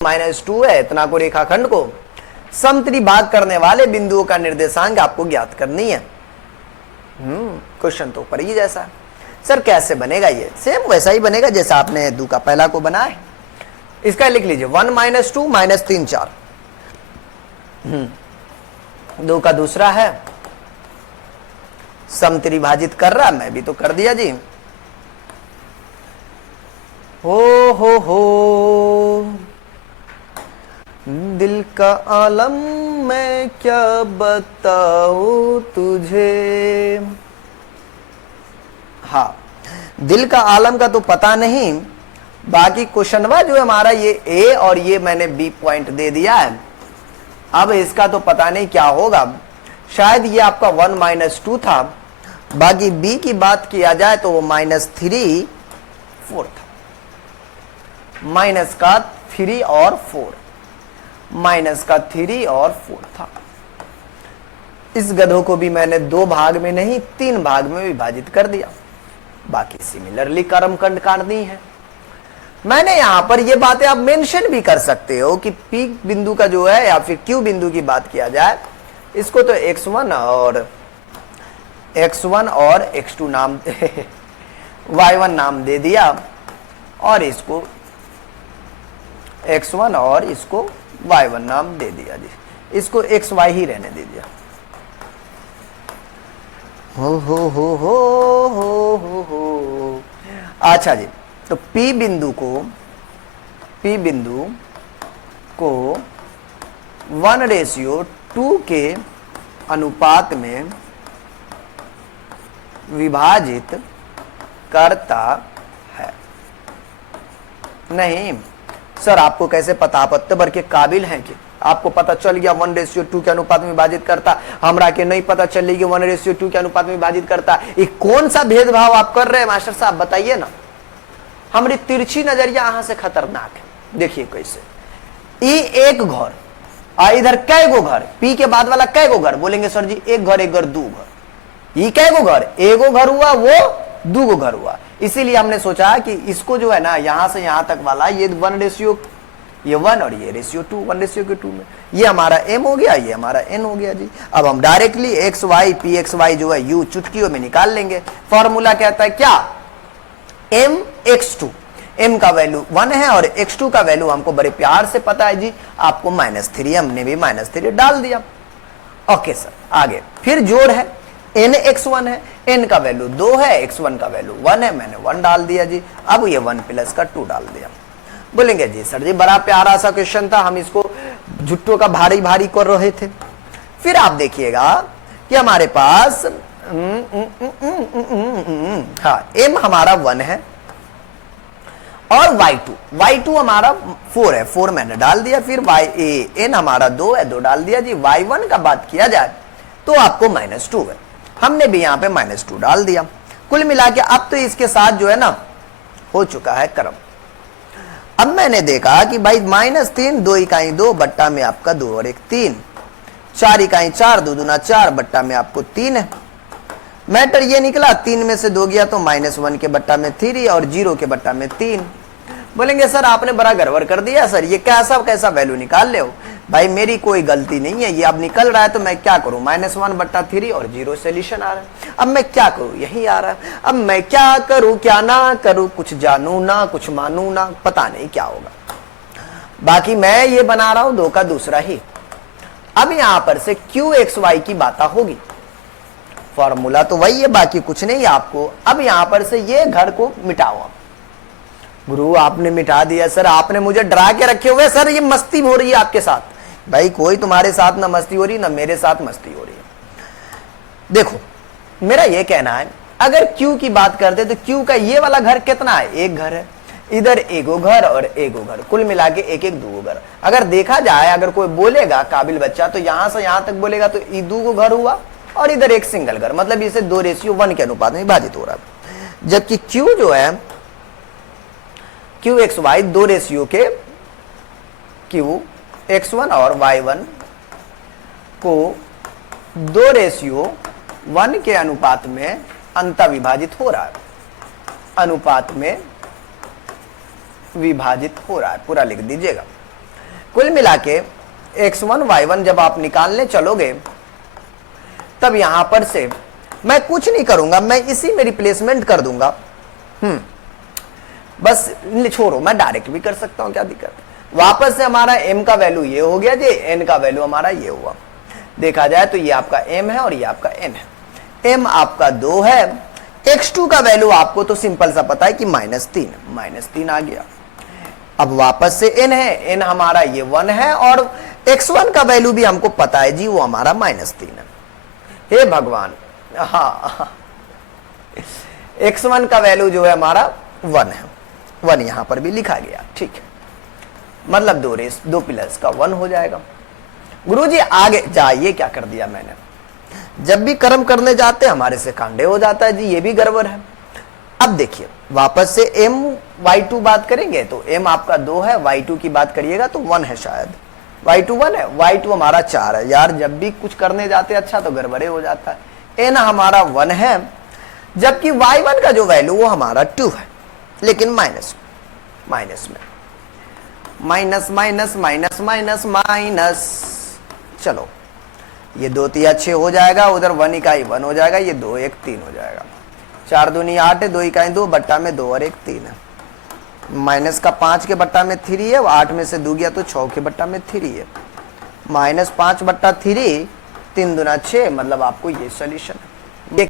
-2 है, इतना को रेखाखंड को समत्रिभाग करने वाले बिंदुओं का निर्देशांक आपको ज्ञात करनी है। क्वेश्चन तो ऊपर ही जैसा है। सर कैसे बनेगा? ये सेम वैसा ही बनेगा जैसा आपने दो का पहला को बना है। इसका लिख लीजिए 1 - 2 - 3 4। दो का दूसरा है समत्रिभाजित कर रहा, मैं भी तो कर दिया जी। हो दिल का आलम मैं क्या बताऊं तुझे। हाँ, दिल का आलम का तो पता नहीं, बाकी क्वेश्चनवा जो हमारा ये ए और ये मैंने बी पॉइंट दे दिया है। अब इसका तो पता नहीं क्या होगा, शायद ये आपका 1 - 2 था। बाकी बी की बात किया जाए तो वो -3 4 था, माइनस का 3 और 4, माइनस का 3 और 4 था। इस गधों को भी मैंने 2 भाग में नहीं 3 भाग में विभाजित कर दिया। बाकी सिमिलरली कर्मकांड काटनी है। मैंने यहां पर ये बातें आप मेंशन भी कर सकते हो कि पी बिंदु का जो है या फिर क्यू बिंदु की बात किया जाए, इसको तो x1 और x2 नाम y1 नाम दे दिया और इसको x1 और इसको y1 नाम दे दिया जी। इसको xy ही रहने दे दिया। हो। अच्छा जी, तो P बिंदु को 1:2 के अनुपात में विभाजित करता है। नहीं सर, आपको कैसे पता? आप इतने भर के काबिल हैं कि आपको पता चल गया 1:2 के अनुपात में विभाजित करता, हमरा के नहीं पता चल कि 1:2 के अनुपात में विभाजित करता। ये कौन सा भेदभाव आप कर रहे हैं मास्टर साहब, बताइए ना। हमारी तिरछी नजरिया यहां से खतरनाक है। देखिए कैसे, ई एक घर और इधर कै गो घर, पी के बाद वाला कै गो घर? बोलेंगे सर जी एक घर 2 घर। ई कै गो घर? एगो घर हुआ, वो 2 गो घर हुआ। इसीलिए हमने सोचा कि इसको जो है ना यहां से यहां तक वाला ये 1 ये 1 और ये रेशियो 2, 1:2 में ये हमारा m हो गया, ये हमारा n हो गया जी। अब हम directly X Y P X Y जो है u चुटकियों में निकाल लेंगे। फॉर्मूला कहता है क्या? mx2, m का वैल्यू 1 है और x2 का वैल्यू हमको बड़े प्यार से पता है जी, आपको -3, हमने भी -3 डाल दिया। ओके सर, आगे फिर जोड़ है, n x1 है, n का वैल्यू 2 है, x1 का वैल्यू 1 है, मैंने 1 डाल दिया जी। अब ये 1 + का 2 डाल दिया। बोलेंगे जी सर जी बड़ा प्यारा सा क्वेश्चन था, हम इसको झुट्टों का भारी भारी कर रहे थे। फिर आप देखिएगा कि हमारे पास हाँ m हमारा 1 है और y2 हमारा 4 है, 4 मैंने डाल दिया। फिर n हमारा 2 है, 2 डाल दिया जी। y1 का बात किया जाए तो आपको -2 है, हमने भी यहाँ पे -2 डाल दिया। कुल मिला के अब तो इसके साथ जो है ना हो चुका है क्रम। अब मैंने देखा कि भाई -3 2 इकाई 2 बट्टा में आपका 2 और 1 3, 4 इकाई 4 2 दूना 4 बट्टा में आपको 3 है। मैटर ये निकला 3 में से 2 गया तो -1 के बट्टा में 3 और 0 के बट्टा में 3। बोलेंगे सर आपने बड़ा गड़बड़ कर दिया सर, ये कैसा वैल्यू निकाल ले हो? भाई मेरी कोई गलती नहीं है, ये अब निकल रहा है तो मैं क्या करूं? -1/3 और 0 सोल्यूशन आ रहा है। अब मैं क्या करूं? यही आ रहा है। अब मैं क्या करूं क्या ना करूं, कुछ जानू ना कुछ मानू ना, पता नहीं क्या होगा। बाकी मैं ये बना रहा हूं 2 का दूसरा ही। अब यहां पर से qxy की बात होगी, फॉर्मूला तो वही है, बाकी कुछ नहीं आपको। अब यहां पर से ये घर को मिटाओ। गुरु आपने मिटा दिया सर, आपने मुझे डरा के रखे हुए सर, ये मस्ती हो रही है आपके साथ। भाई कोई तुम्हारे साथ ना मस्ती हो रही ना मेरे साथ मस्ती हो रही है। देखो मेरा ये कहना है, अगर Q की बात करते तो Q का ये वाला घर कितना है? एक घर है, इधर एगो घर और एगो घर, कुल मिला के 1-1 2 घर। अगर देखा जाए, अगर कोई बोलेगा काबिल बच्चा तो यहां से यहां तक बोलेगा तो 2 घर हुआ और इधर एक सिंगल घर, मतलब इसे 2:1 के अनुपात में विभाजित हो रहा है। जबकि Q जो है qxy 2 रेशियो के qx1 और y1 को 2:1 के अनुपात में अंत विभाजित हो रहा है, अनुपात में विभाजित हो रहा है, पूरा लिख दीजिएगा। कुल मिला के x1 y1 जब आप निकालने चलोगे तब यहां पर से मैं कुछ नहीं करूंगा, मैं इसी में रिप्लेसमेंट कर दूंगा। बस छोड़ो, मैं डायरेक्ट भी कर सकता हूं, क्या दिक्कत। वापस से हमारा m का वैल्यू ये हो गया जी, n का वैल्यू हमारा ये हुआ। देखा जाए तो ये आपका m है और ये आपका n है। m आपका 2 है, x2 का वैल्यू आपको तो सिंपल सा पता है कि -3 आ गया। अब वापस से n है, n हमारा ये 1 है और x1 का वैल्यू भी हमको पता है जी, वो हमारा -3 है। हे भगवान, हाँ, x1 का वैल्यू जो है हमारा 1 है, 1 यहां पर भी लिखा गया, ठीक है। मतलब दो पिलर्स का 1 हो जाएगा। गुरुजी आगे जाइए, क्या कर दिया मैंने, जब भी कर्म करने जाते हमारे से कांडे हो जाता है जी, ये भी गड़बड़ है। अब देखिए वापस से m y2 बात करेंगे तो m आपका 2 है, y2 की बात करिएगा तो 1 है, शायद y2 1 है, y2 हमारा 4 है। यार जब भी कुछ करने जाते अच्छा तो गड़बड़े हो जाता है। n हमारा 1 है, जबकि y1 का जो वैल्यू वो हमारा 2 है, लेकिन माइनस में माइनस। चलो ये 2 तिया 6 हो जाएगा, उधर 1 इकाई 1 हो जाएगा, ये 2 1 3 हो जाएगा। 4 दूनी 8 है, 2 इकाई 2, बट्टा में 2 और 1 3 है। माइनस का 5 के बट्टा में 3 है, 8 में से 2 गया तो 6 के बट्टा में 3 है। -5 बट्टा 3, 3 दूना 6, मतलब आपको ये सोल्यूशन है।